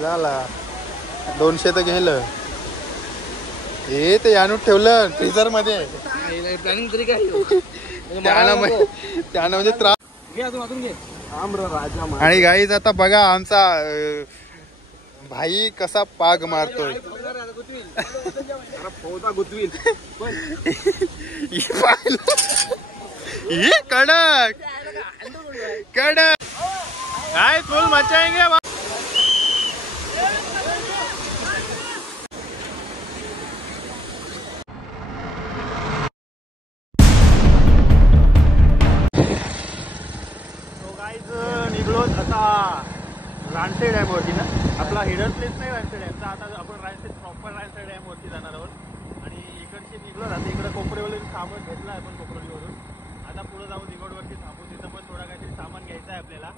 झाला 200 तर गेलं. हे ते आणून ठेवलं फ्रीजर मध्ये. प्लॅनिंग तरी काय त्यानं म्हणजे त्रास. आणि गाईज आता बघा आमचा भाई कसा पाग मारतोय. कडक कडक काय फुल मचाएंगे. निघलोच आता रानसे डॅम वरती ना. आपला हिडन प्लेस नाही रानसे डॅमचा. आता आपण रानसे प्रॉपर रानसे डॅम वरती जाणार आहोत. आणि इकडचे निघलो आता इकडे कोपरेवरून सामान घेतलं आहे आपण कोपरलीवरून. आता पुढे जाऊ दिगोडवरती थांबू. तिथं पण थोडा काहीतरी सामान घ्यायचं आहे आपल्याला.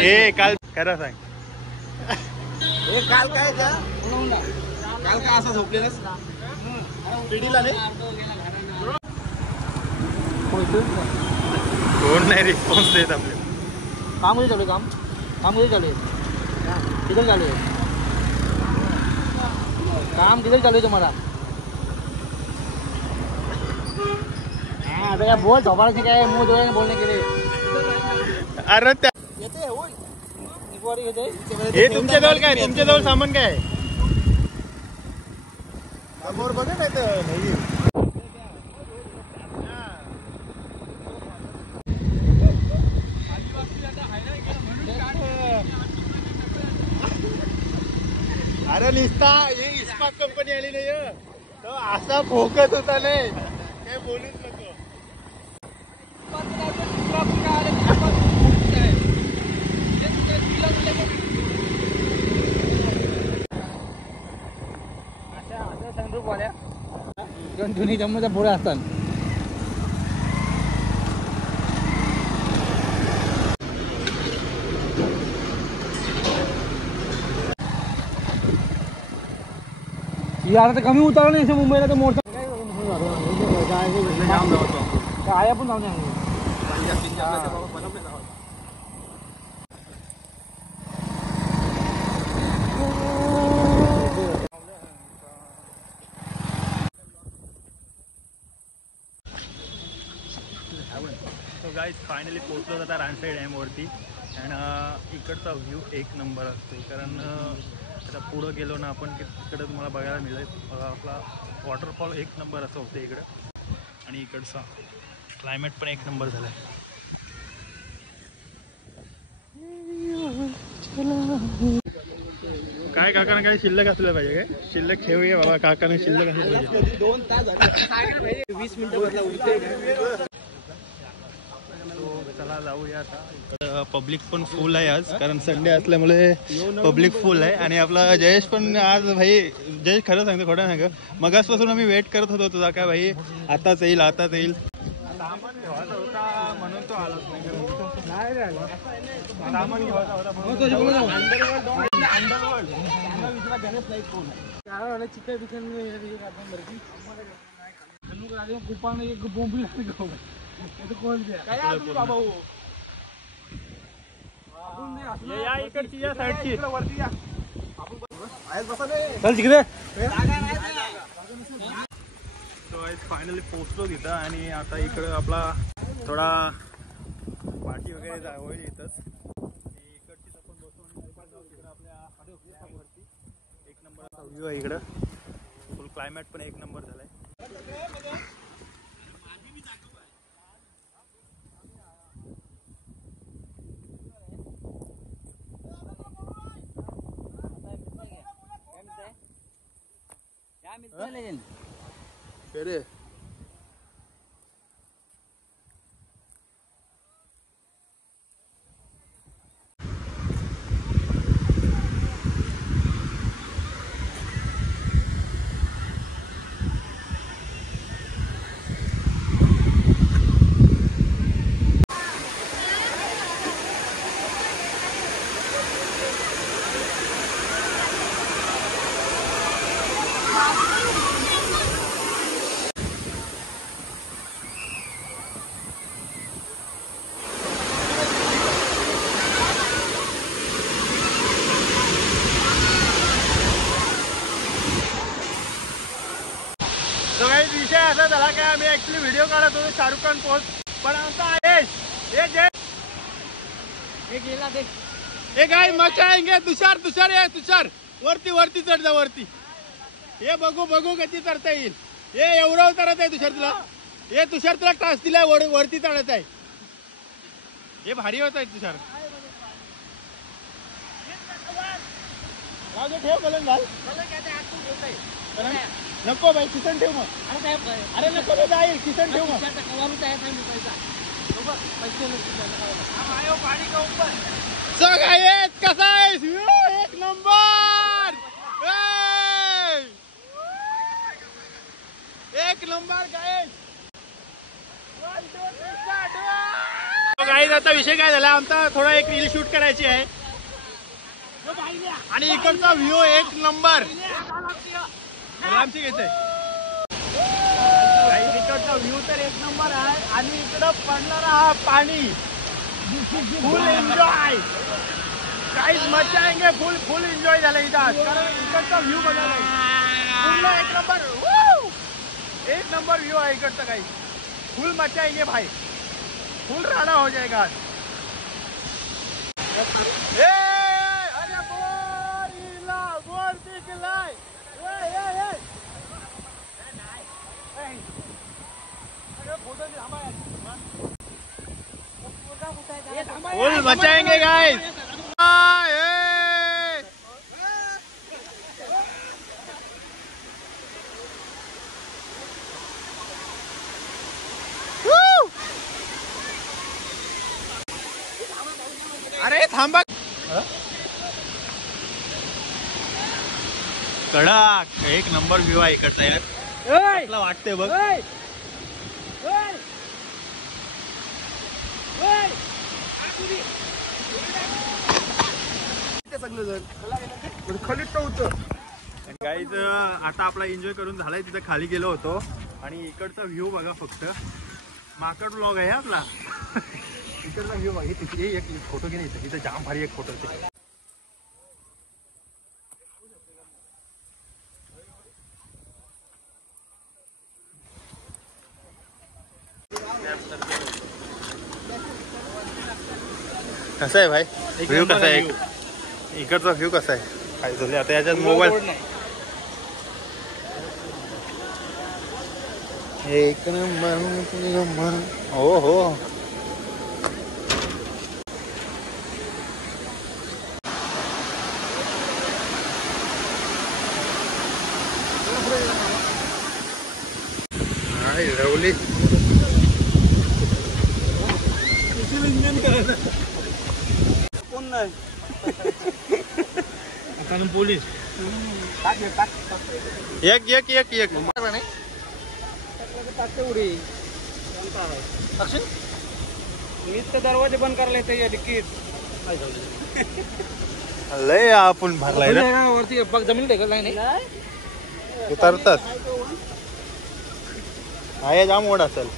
ए काल खरं सांग. काल काय काल काय असं झोपलेलंच पिढीला नाही. कोण नाही रिस्पॉन्स देत आपल्याला. काम कधी चालू आहे? काम कधी चालू आहे? किधर चालू आहे काम? किधर चालू आहे तुम्हाला? आता काय बोल झोपायचे काय मुंह डोळ्याने बोलणे केले. अरे त्या येते हे तुमच्याजवळ काय? तुमच्याजवळ सामान काय समोर बघा नाही तर नाही. अरे निस्ता हे इस्पात कंपनी आली नाही तो असा फोकस होता नाही काय बोलूच नको. जुनी जम्मूच्या पुढे असतात. यार तर कमी उतारलं नाही मुंबईला तर मोठा काय आपण जाऊ नये. गाईज फायनली पोहोचलो आता रानसे डॅमवरती. आणि इकडचा व्ह्यू एक नंबर असतो. कारण आता पुढं गेलो ना आपण की तिकडं तुम्हाला बघायला मिळेल आपला वॉटरफॉल एक नंबर असं होतं इकडं. आणि इकडचा क्लायमेट पण एक नंबर झाला आहे. काय काकांना काही शिल्लक असलं पाहिजे काय? शिल्लक ठेवूया बाबा. काकाने शिल्लक असलं पाहिजे. 2 तास झाले 20 मिनिटं. चला जाऊया आता. इकडं पब्लिक पण फुल आहे आज कारण संडे असल्यामुळे पब्लिक फुल आहे. आणि आपला जयेश पण आज भाई. जयेश खरं सांगतो खोटं नाही का. मगासपासून आम्ही वेट करत होतो तुझा काय भाई आताच येईल आताच येईल. सामान घेवायचा होता म्हणून तो आला नाही. सामान घेवायचा होता म्हणून चिकन बिकन या इकडची या साईडची चल तिकडे. फायनली पोहोचलो तिथं. आणि आता इकडं आपला थोडा पार्टी वगैरे होईल इथंच. इकडचीच आपण बसून इकडं आपल्या वरती एक नंबर व्ह्यू आहे इकडं. फुल क्लायमेट पण एक नंबर झालाय. अरे असा झाला काय आम्ही ऍक्च्युली व्हिडिओ काढत होतो शाहरुख खान पोस्ट पण आमचा आदेश हे गेला देख हे काय मजा आएंगे तुषार तुषार ये तुषार वरती वरती चढ जा वरती हे बघू बघू कधी चढता येईल हे एवढं उतरत आहे तुषार तुला हे तुषार तुला टाच दिलाय वरती चढत आहे हे भारी होत आहे तुषार ठेव बोलून घाल नको बाई किसन ठेव मग अरे नको रे जाईल किसन ठेव मग कसा आहे एक नंबर एक नंबर गाईज आता विषय काय झाला आमचा थोडा एक रील शूट करायची आहे आणि इकडचा व्ह्यू एक नंबर आमची घेतोय इकडचा व्ह्यू तर एक नंबर आहे आणि इकडं पडणारा हा पाणी फुल एन्जॉय काहीच मजा आएंगे फुल फुल एन्जॉय झाला इथं कारण इकडचा व्ह्यू बघायला पूर्ण एक नंबर एक नंबर व्यू है इकड़ता गाइस फुल मचा आएंगे भाई फुल राडा हो जाएगा आज अरे बोल दिखलाय फुल मचाएंगे गाइस अरे थांबा कडक एक नंबर व्ह्यू आहे इकडचा यार वाटतंय बघ गाईज आता आपला एन्जॉय करून झालाय तिथं खाली गेलो होतो आणि इकडचा व्ह्यू बघा फक्त माकड व्लॉग आहे आपला इकडचा व्ह्यू बघा तिथे एक फोटो घे नाही तिथं जाम भारी एक फोटो होते कसा आहे भाई व्ह्यू कसा आहे इकडचा व्ह्यू कसा आहे काय झाले आता याच्यात मोबाईल एक नंबर हो हो रवली कोण नाही पोलीस एक एक एक एक उडी मीच तर दरवाजे बंद करायला येते तिकीट लय आपण भरलाय ना वरती जमीन टेकल नाही उतरतात आहे जाम ओढ असेल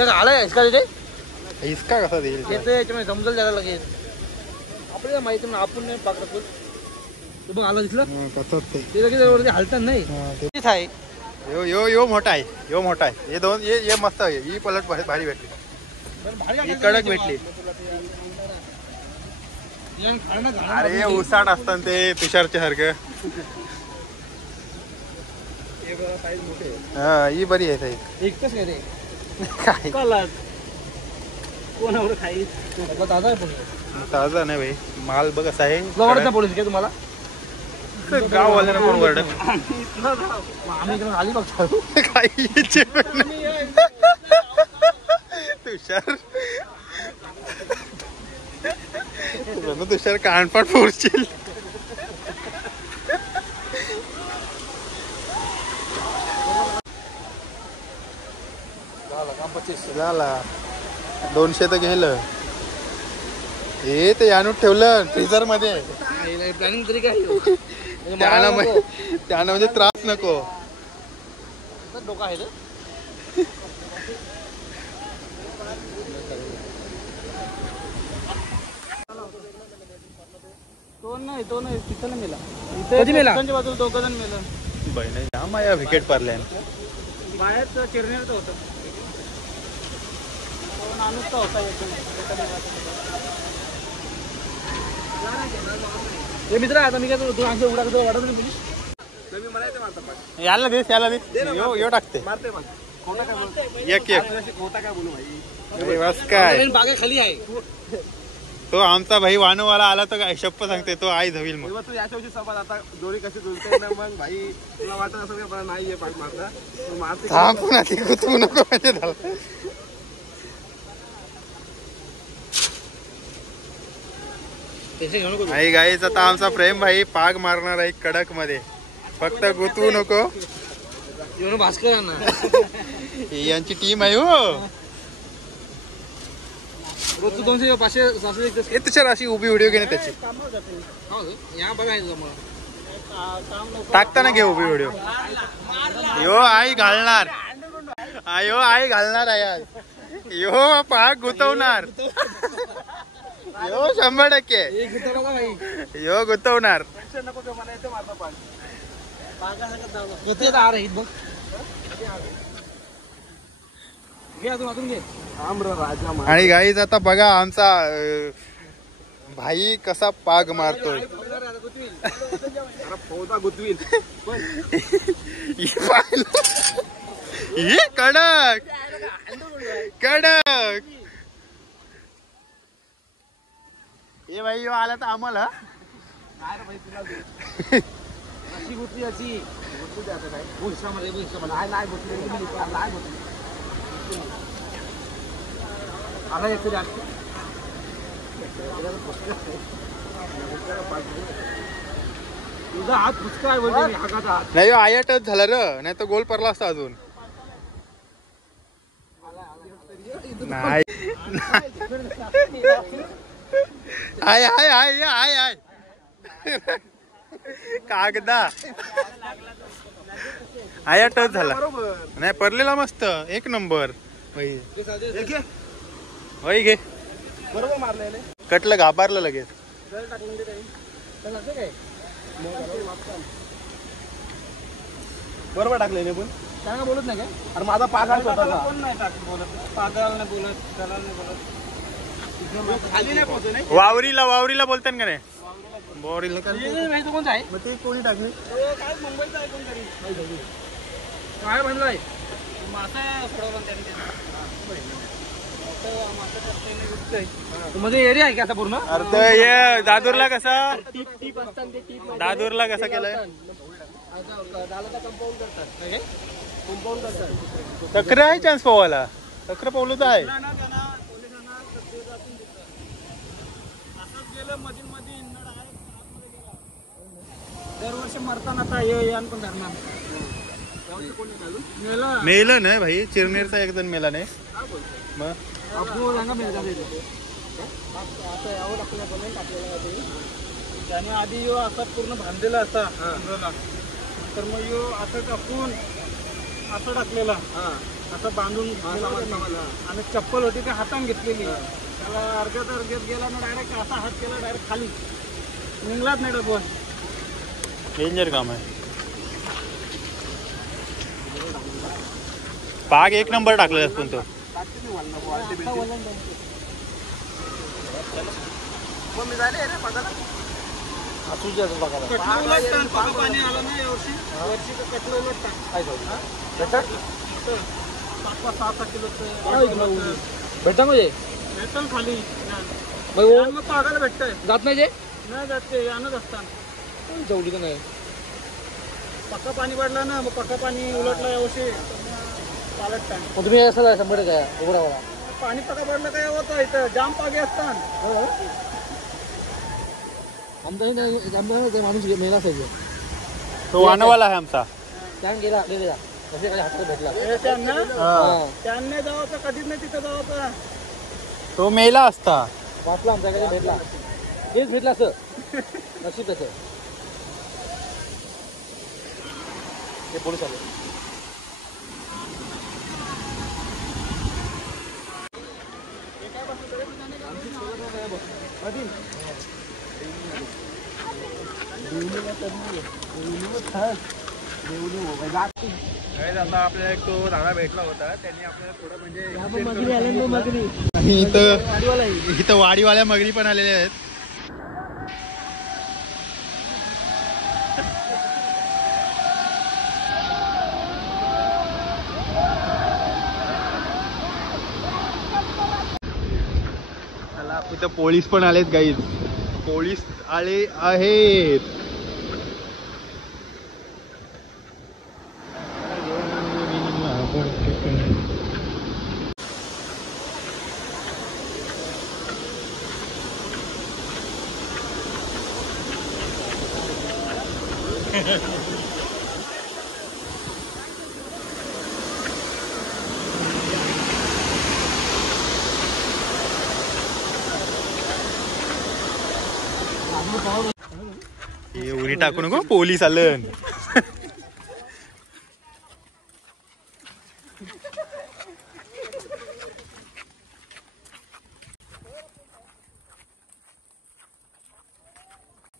आलाय इसका तिथे इसका कसा देईल याच्यामध्ये समजल द्यायला लागेल आपल्याला माहिती ना आपण नाही पाकड बघ आला दिसलं वरती हालतात नाही यो यो यो मोठा आहे यो मोठा आहे हे दोन ये मस्त आहे ही पलट भारी भेटली ही कडक भेटली अरे उसाट असतात ते तुषारच्या सारखं हा ही बरी आहे साईज एकच आहे रे काय कोणावर खाई ताजा नाही भाई माल बघ असा आहे पोलीस काय तुम्हाला गाववाल्यानं कोण वरडत आम्ही आली बघतो काही तुषार तुषार कानपाट फोडशील झाला 200 तर गेलं हे ते आणून ठेवलं फ्रीजर मध्ये प्लॅनिंग तरी काय त्यानं म्हणजे त्रास नको डोका आहे तो नाही तिथं नाही मेला बाजूला 2 जण मेलं बहिणी जाम या विकेट पारल्यान बाहेरचं चिरनेरचं होतं नाणूसचा होता एकदम हे मित्र आता मी काय तू आमच्या उडा वाढत नाही मी म्हणायचं मारता याला दे यो टाकते मारते मग खोटा काय बोलतो एक खोटा काय बोलू भाई बस काय बागे खाली आहे तो आमचा भाई वानूवाला आला तर काय शप्प सांगते तो आई धवील मग तू याच्याविषयी समज आता दोरी कशी जुळते ना मग भाई तुला वाटत असं का नाहीये पाठ मारता तू मारते थांब पुन्हा ती गुतवू नको म्हणजे झालं आई गाईच आता आमचा प्रेम भाई पाग मारणार आहे कडक मध्ये फक्त गुतवू नको भास्कर यांची टीम आहे हो रोज 200 500 तुझ्या अशी उभी व्हिडिओ घेणे त्याची टाकताना घे उभी व्हिडिओ यो आई घालणार आई घालणार आहे यो पाग गुतवणार यो 100% यो गुतवणार आणि गाईज आता बघा आमचा भाई कसा पाग मारतोय कडक कडक ये भाई यो आला तर आम्हाला तुझा हात फुचका आहे बोलते हात नाही आया टच झाला र नाही तर गोल पडला असता अजून नाही आय आय आय आय आय कागदा आया टच झाला नाही पडलेला मस्त एक नंबर वही घे बरोबर मारलेले कटलं घाबरलं लगेच बरोबर टाकले पण काय बोलत नाही काय अरे माझा पागाल कोण नाही बोलत पागाल नाही बोलत त्याला नाही बोलत खाली नाही पोहोचू नाही वावरीला बोलतात का नाही वावरीला कोणता आहे मग ते कोणी टाकली काय मुंबईचा आहे कोणतरी काय म्हणलाय मासा सोडवला म्हणजे एरिया आहे का आता पूर्ण अर्थ हे दादूरला कसा दादूरला कसा केलाय तक्र आहे चान्स पोवायला तक्र पावलं तर आहे दरवर्षी मरताना आता हे पण धरणार मेलं नाही भाई चिरनेरचा एक जण मेला नाही मग त्याने आधी यो असा पूर्ण बांधलेला असता तर मग यो असं कापून असं टाकलेला असं बांधून आणि चप्पल होती ती हाताने घेतलेली त्याला अर्घ्यात गेला ना डायरेक्ट असा हात केला डायरेक्ट खाली निघलाच नाही डबल डेंजर काम आहे पाग एक नंबर टाकलेला असतो तो पाणी आलं ना यावर्षी कटलं भेटता म्हणजे भेटल खाली मग पागायला भेटतंय जात नाही नाही जाते यानंच असतात जवळी तर नाही पक्का पाणी पडला ना मग पक्का पाणी उलटलं यावर्षी पालट टाइम तुम्ही असं 100 काय उघडा पाणी पक्का पडलं काय होतं इथं जाम पागे असतात माणूस मेला असायचे तो वानवाला आहे आमचा त्याने गेला हातात भेटला त्यांनी जावं कधीच नाही तिथं जावं तो मेला असता वाचला आमच्याकडे भेटला तेच भेटला असं नशीब तसं ते पोलीस आले Guys, आता आपल्याला एक तो दादा भेटला होता, त्यांनी आपल्याला थोडं म्हणजे इथं वाडीवाल्या मगरी पण आलेल्या आहेत. चला, इथं पोलीस पण आलेत गाईज, पोलीस आले आहेत. हे उरी टाकू नको, पोलीस आलं.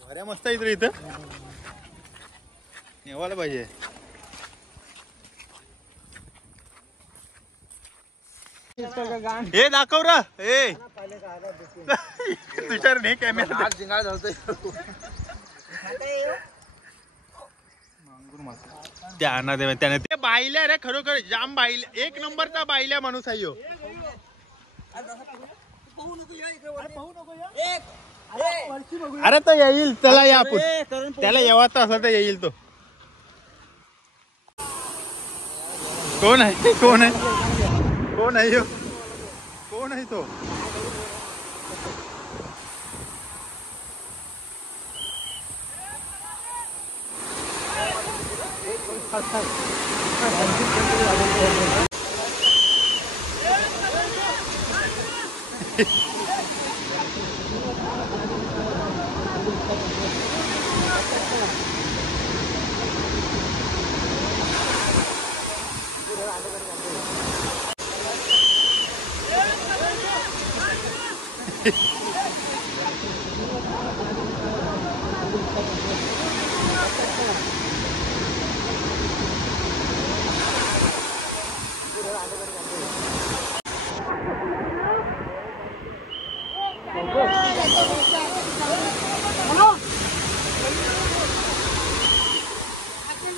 वाऱ्या मस्त आहे इथं नेवायला पाहिजे. हे दाखव रा, ए तुषार नाही कॅमेरा त्याने ते बायल्या रे, खरोखर जाम बायल्या, एक नंबरचा बायल्या माणूस आहे ह्यो. अरे तो येईल, त्याला या आपण, त्याला येवाचं असं तर येईल. तो कोण आहे, कोण आहे, कोण आहे ह्यो, कोण आहे तो?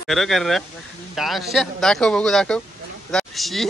खरं कर रे, दाखव बघू, दाखव शी.